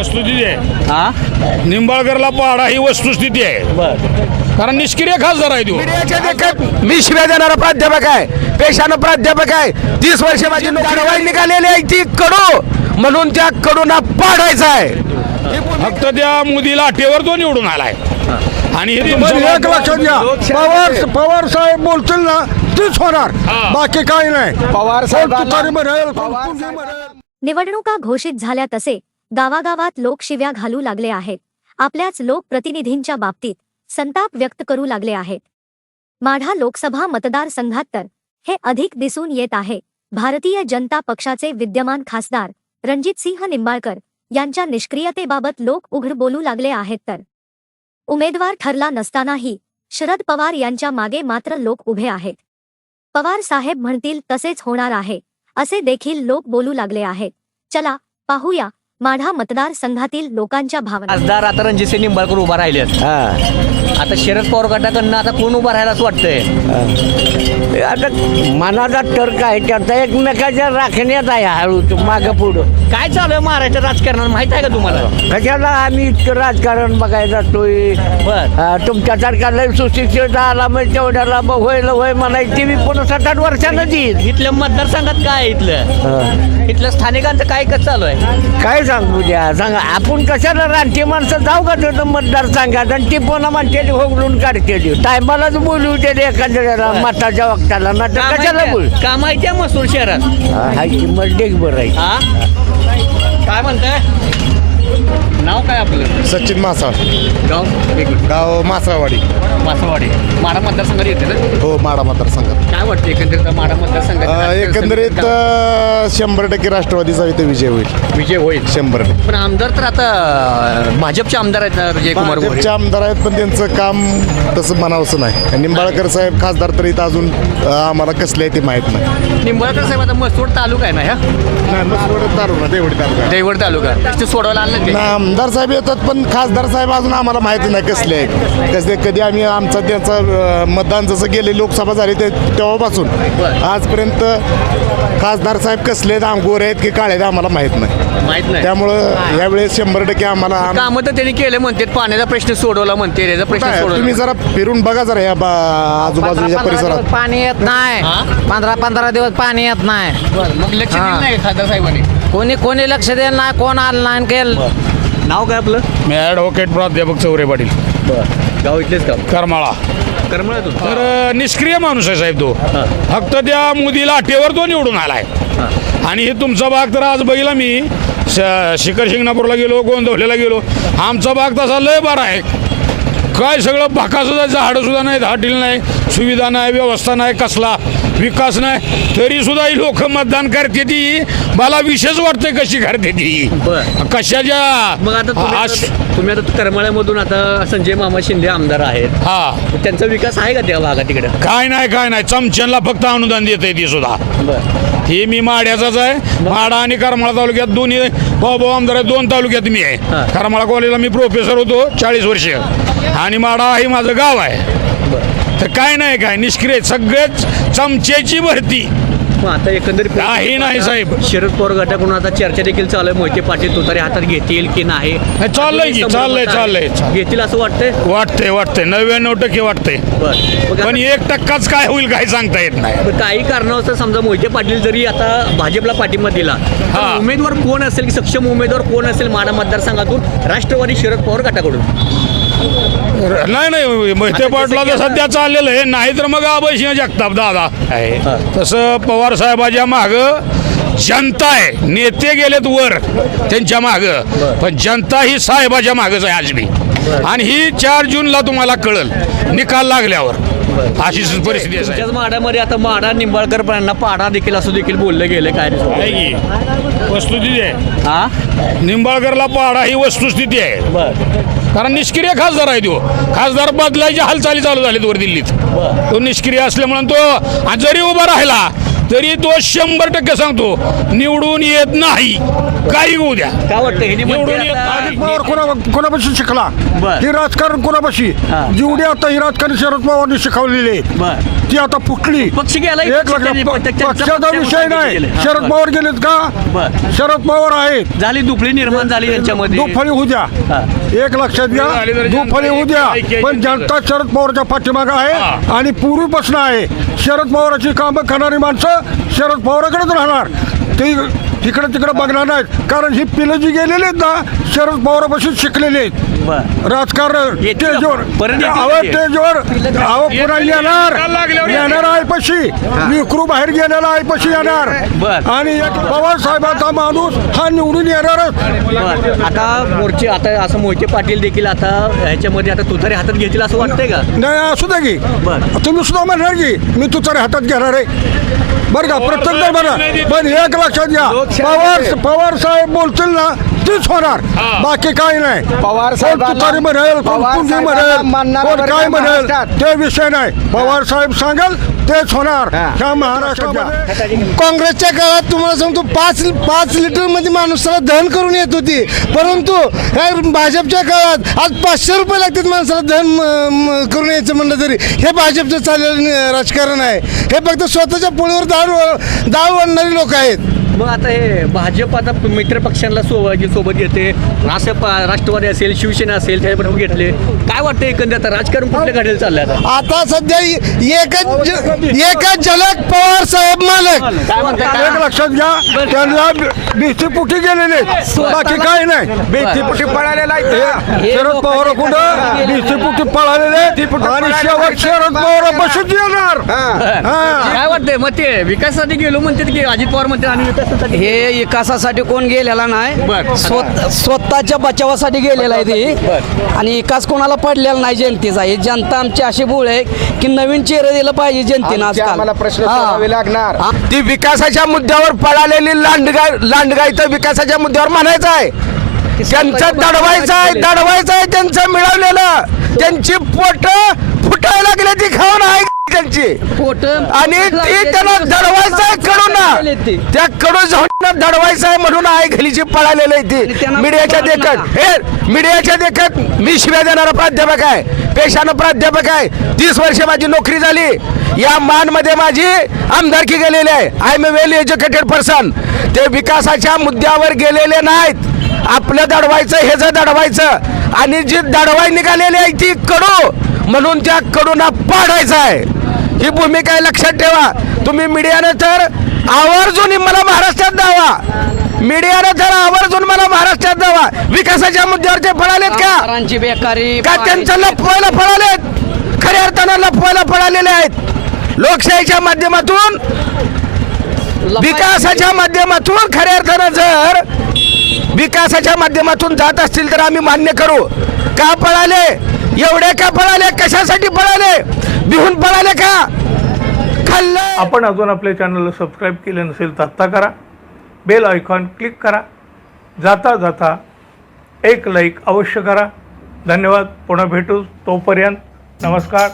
वस्तुस्थिती आहे. हा? निंबाळकरला पाडा ही वस्तुस्थिती आहे. बर. कारण निष्क्रिय खासदार आहे तो. मीडियाच्या देखत मी शिव्या देणारा प्राध्यापक आहे. पेशानं प्राध्यापक आहे. तीस वर्ष माझी कारवाई निघालेली आहे ती कडू. म्हणून त्या कडूना पाडायचं आहे. फक्त त्या मोदीला अटेवर तो निवडून आलाय. आणि हे पण एक लक्षात घ्या. पवार पवार साहेब बोलतील ना तीच होणार. बाकी काही नाही. पवार तुतारी म्हणेल कोण म्हणेल? निवडणुका घोषित झाल्या तसे. गावागावात लोक शिव्या घालू लागले आहेत. आपल्याच लोकप्रतिनिधींच्या बाबतीत संताप व्यक्त करू लागले आहेत. माढा लोकसभा मतदारसंघात तर हे अधिक दिसून येत आहे. भारतीय जनता पक्षाचे विद्यमान खासदार रणजितसिंह निंबाळकर यांच्या निष्क्रियतेबाबत लोक उघड बोलू लागले आहेत तर. उमेदवार ठरला नसतानाही शरद पवार यांच्या मागे मात्र लोक उभे आहेत. पवार साहेब म्हणतील तसेच होणार आहे. असे देखील लोक बोलू लागले आहेत. चला पाहूया माढा मतदारसंघातील लोकांच्या भावना खासदार आता रणजितसिंह निंबाळकर उभा राहिले हा. आता शरद पवार गटाकडनं आता कोण उभा राहायला असं वाटतंय? आता मनाचा तर्क आहे त्याचा. एकमेकाच्या राखण्यात आहे हळू. मागं पुढं. काय चालू आहे महाराष्ट्र राजकारणात? माहीत आहे का तुम्हाला? कशाला आम्ही इतकं राजकारण बघायला जातोय? बर. हा, तुमच्यासारखा लय सुशिक्षित आला मग तेवढ्याला मग होईल होय म्हणायची बी पुन्हा सात आठ वर्षानं देईल इथल्या मतदारसंघात काय आहे इथलं? हा. इथल्या स्थानिकांचं काय कसं चालू आहे? काय सांगू द्या? सांगा आपण कशाला रानटी माणसं जाऊ का तिथं मतदारसंघात आणि ती पुन्हा म्हणते होगलून काढते टायमालाच बोलू ते एखाद्या मताच्या वक्ताला ना तर कशाला बोल? का माहिती आहे मसूर शहरात. हा किंमत डेक बरं आहे. काय म्हणताय? नाव काय आपलं? सचिन मासाळ. गाव? एक मिनिट. गाव मासाळवाडी. मासळवाडी. माडा मतदारसंघात येते ना? हो माडा मतदारसंघात. काय वाटतं एकंदरीत माडा अ, मतदारसंघात एकंदरीत अ, शंभर टक्के राष्ट्रवादीचा इथे विजय होईल. विजय होईल. शंभर टक्के. पण आमदार तर आता अं, भाजपचे आमदार आहेत ना विजय कुमार गोरे भाजपचे आमदार आहेत पण त्यांचं काम तसं म्हणावंसं नाही. निंबाळकर साहेब खासदार तर इथं अजून अ, आम्हाला कसले आहे ते माहीत नाही. निंबाळकर साहेब आता मसोड तालुका आहे ना ह्या? नाही, मसवड तालुका देवडी तालुका. देवड तालुका. सोडवायला आणलं ते ना, आमदार साहेब येतात पण खासदार साहेब अजून आम्हाला माहिती नाही कसले आहेत. कसले कधी आम्ही आमचा त्यांचा मतदान जसं गेले लोकसभा झाली ते तेव्हापासून. आजपर्यंत खासदार साहेब कसले आहेत आम- गोरे आहेत की काळे आहेत आम्हाला माहीत नाही. माहीत नाही. त्यामुळं यावेळेस शंभर टक्के आम्हाला आम- कामं तर त्यांनी केले म्हणते पाण्याचा प्रश्न सोडवला म्हणते प्रश्न तुम्ही जरा फिरून बघा जरा या बा- आजूबाजूच्या परिसरात. पाणी येत नाही? पंधरा पंधरा दिवस पाणी येत नाही. मग लक्ष. दिलं नाही खासदार साहेबांनी? कोणी कोणी लक्ष देत नाही कोण आलं नाही केलं. नाव काय आपलं? मी ॲडव्होकेट प्राध्यापक चौरे पाटील. गाव इथलेच का? करमाळा. करमळ्यातून? तर निष्क्रिय माणूस आहे साहेब तो. फक्त त्या मोदीला अटेवर तो निवडून आलाय. आणि हे तुमचा भाग तर आज बघितला मी. शिखर शिंगणापूरला गेलो गोंदवलेला गेलो. आमचा भाग तसा लय बरा आहे. काय सगळं भाका सुद्धा झाडं सुद्धा नाहीत हाटील नाही सुविधा नाही व्यवस्था नाही कसला विकास नाही तरी सुद्धा ही लोक मतदान करते ती. मला विशेष वाटतंय कशी करते ती. बरं. कशाच्या? मग आता तुम्ही आता- तुम्ही आता करमाळ्यामधून आता संजय मामा शिंदे आमदार आहेत. हा. त्यांचा विकास आहे का त्या भागात तिकडे काय नाही काय नाही. चमच्यांना फक्त अनुदान देते ती सुद्धा. हे मी माड्याचाच आहे. माडा आणि करमाळा तालुक्यात दोन्ही भाऊ भाऊ आमदार आहेत. दोन तालुक्यात मी आहे. करमाळा कॉलेजला मी प्रोफेसर होतो चाळीस वर्ष. आणि माडा हे माझं गाव आहे. तर काय नाही काय निष्क्रिय सगळेच चमच्याची भरती. मग आता एकंदरीत काही नाही साहेब. शरद पवार गटाकडून आता चर्चा देखील चालू आहे. मोहिते पाटील तुतारी हातात घेतील की नाही? चाललंय की, चाललंय, चाललंय. घेतील असं वाटतंय? वाटतंय वाटतंय. नव्याण्णव टक्के वाटतंय. बरं. मग पण आता- एक टक्काच काय होईल काय सांगता येत नाही. पण काही कारणास्तव समजा मोहिते पाटील जरी आता भाजपला पाठिंबा दिला तर हा. उमेदवार कोण असेल की सक्षम उमेदवार कोण असेल माडा मतदारसंघातून? राष्ट्रवादी शरद पवार गटाकडून. नाही नाही मोहिते पाटला तर सध्या चाललेलं आहे. नाही तर मग अभयसिंह जगताप दादा. आहे. तसं पवार साहेबाच्या माग जनता आहे. नेते गेलेत वर त्यांच्या माग. पण जनता ही साहेबाच्या मागच आहे आज बी आणि ही चार जूनला तुम्हाला कळल निकाल लागल्यावर. अशी परिस्थिती आहे माडामध्ये आता माडा निंबाळकर पाडा देखील असं देखील बोललं गेलं काय वस्तुस्थिती आहे. हा? निंबाळकरला पाडा ही वस्तुस्थिती आहे. बर. कारण निष्क्रिय खासदार आहे तो. खासदार बदलायची हालचाली चालू झालीत वर दिल्लीत. तो निष्क्रिय असल्यामुळे तो आणि जरी उभा राहिला. तरी तो शंभर टक्के सांगतो निवडून येत नाही. काही होऊ द्या. काय वाटतं हे निवडून येत पवार कोणा कोणापाशी शिकला? बर. ही राजकारण कोणापाशी? हा. जेवढी आता ही राजकारण शरद पवारने शिकवलेली बर. ती आता फुटली. पक्ष गेला एक पक्ष लक्ष- त्यांनी- प- पक्ष- पक्षाचा पक्ष- विषय नाही. गेले. हा, शरद बर. पवार गेलेत का? बर. शरद पवार आहेत. झाली दुफळी निर्माण झाली यांच्यामध्ये. दुफळी होऊ द्या. हा. एक लक्षात घ्या तरी दुफळी होऊ द्या जनता एक- पण जनता शरद पवारच्या पाठीमागं आहे हा. आणि पूर्वीपासून आहे. शरद पवाराची कामं करणारी माणसं शरद पवाराकडेच राहणार. ते तिकडे तिकडे बघणार नाहीत. कारण ही पिलं जी गेलेली आहेत ना शरद पवारापासून शिकलेली आहेत. बर. राजकारण येतील. तेजवर परत येतील अहो ते. तेजवर अहो पुन्हा येतील, येणार. येणार आहे पशी विक्रू बाहेर गेलेला आहे पशी येणार. बर. आणि एक पवार साहेबाचा माणूस हा निवडून येणारच. बर. आता मोर्चे आता असं मोहिते पाटील देखील आता ह्याच्यामध्ये आता तुतारी हातात घेतील असं वाटतंय का? नाही असू दे की. बर. तुम्ही सुद्धा म्हणणार की मी तुझ्या हातात घेणार आहे. बरं का प्रत्येक म्हणा पण एक लक्षात घ्या. पवार पवार साहेब बोलतील ना तीच होणार? बाकी काही नाही. पवार कोण साहेबांना- तुतारी म्हणेल कोण पवार पुंगी साहेबांना म्हणेल मानणारा कोण वर्ग काय म्हणेल महाराष्ट्रात. ते विषय नाही. पवार साहेब सांगेल तेच होणार. महाराष्ट्रामध्ये काँग्रेसच्या काळात तुम्हाला सांगतो पाच पाच लिटरमध्ये माणसाला दहन करून येत होती. परंतु भाजपच्या काळात आज पाचशे रुपये लागतात माणसाला दहन म- म- करून यायचं म्हणलं तरी. हे भाजपचं चाललेलं राजकारण आहे. हे फक्त स्वतःच्या पोळीवर दाव दाव आणणारी लोक आहेत. मग आता हे भाजप आता मित्र पक्षांना सोबत जे सोबत घेते. असं पा- राष्ट्रवादी असेल शिवसेना असेल त्याबरोबर घेतले. काय वाटतं एकंदर आता राजकारण कुठल्या घडेल चाललंय आता? आता सध्या एकच एकच झलक पवार साहेब मालक. काय एक लक्षात घ्या त्यांना भीतीपुटी गेलेले बाकी काही नाही. भीतीपुटी पळालेला शरद पवार कुठं? भीतीपुटी पळालेले आणि शेवट शरद पवार बसून येणार. हा. वाटतंय मग ते विकासासाठी गेलो म्हणतात की अजित पवार म्हणते आणि विकासासाठी हे विकासासाठी कोण गेलेला बर. नाही स्वत- स्वतःच्या बचावासाठी गेलेला आहे ती. आणि विकास कोणाला पडलेला नाही जनतेचा. ही जनता आमची अशी बोळ आहे की नवीन चेहरे दिलं पाहिजे जनतेनं आजकाल. प्रश्न हा. सोडावे लागणार. हा. ती विकासाच्या मुद्द्यावर पळालेली लांडगाय लांडगाय तर विकासाच्या मुद्द्यावर म्हणायचं आहे. त्यांचं दडवायचं आहे दडवायचं आहे त्यांचं मिळवलेलं. त्यांची पोट फुटायला लागले ती खाऊन. आहे त्यांची. पोट आणि ती त्यांना दडवायचं आहे कडून ना. त्या कडू जाऊन दडवायचं आहे म्हणून आहे घलीची पळालेलं आहे ती. मीडियाच्या देखत. हे मीडियाच्या देखत मी शिव्या देणारा प्राध्यापक आहे. पेशानं प्राध्यापक आहे. तीस वर्ष माझी नोकरी झाली. या मानमध्ये माझी आमदारकी गेलेली आहे. I am a well educated person ते विकासाच्या मुद्द्यावर गेलेले नाहीत. आपलं दडवायचं हे जर दडवायचं. आणि जी दडवाई निघालेली आहे ती कडू. म्हणून त्या कडूना पाडायचं आहे. ही भूमिका आहे लक्षात ठेवा. तुम्ही मीडियानं तर आवर्जून मला महाराष्ट्रात द्यावा मीडियानं तर आवर्जून मला महाराष्ट्रात द्यावा विकासाच्या मुद्द्यावर ते पळालेत का बेकारी का त्यांचं लपवायला पळालेत खऱ्या अर्थानं लपवायला पळालेले आहेत. लोकशाहीच्या माध्यमातून विकासाच्या माध्यमातून खऱ्या अर्थानं जर विकासाच्या माध्यमातून जात असतील तर आम्ही मान्य करू. का पळाले एवढे का पळाले कशासाठी पळाले भिवून पळाले का? खाल्लं. आपण अजून आपल्या चॅनलला सबस्क्राईब केले नसेल तर आत्ता करा. बेल आयकॉन क्लिक करा. जाता जाता एक लाईक अवश्य करा. धन्यवाद. पुन्हा भेटू तोपर्यंत. नमस्कार.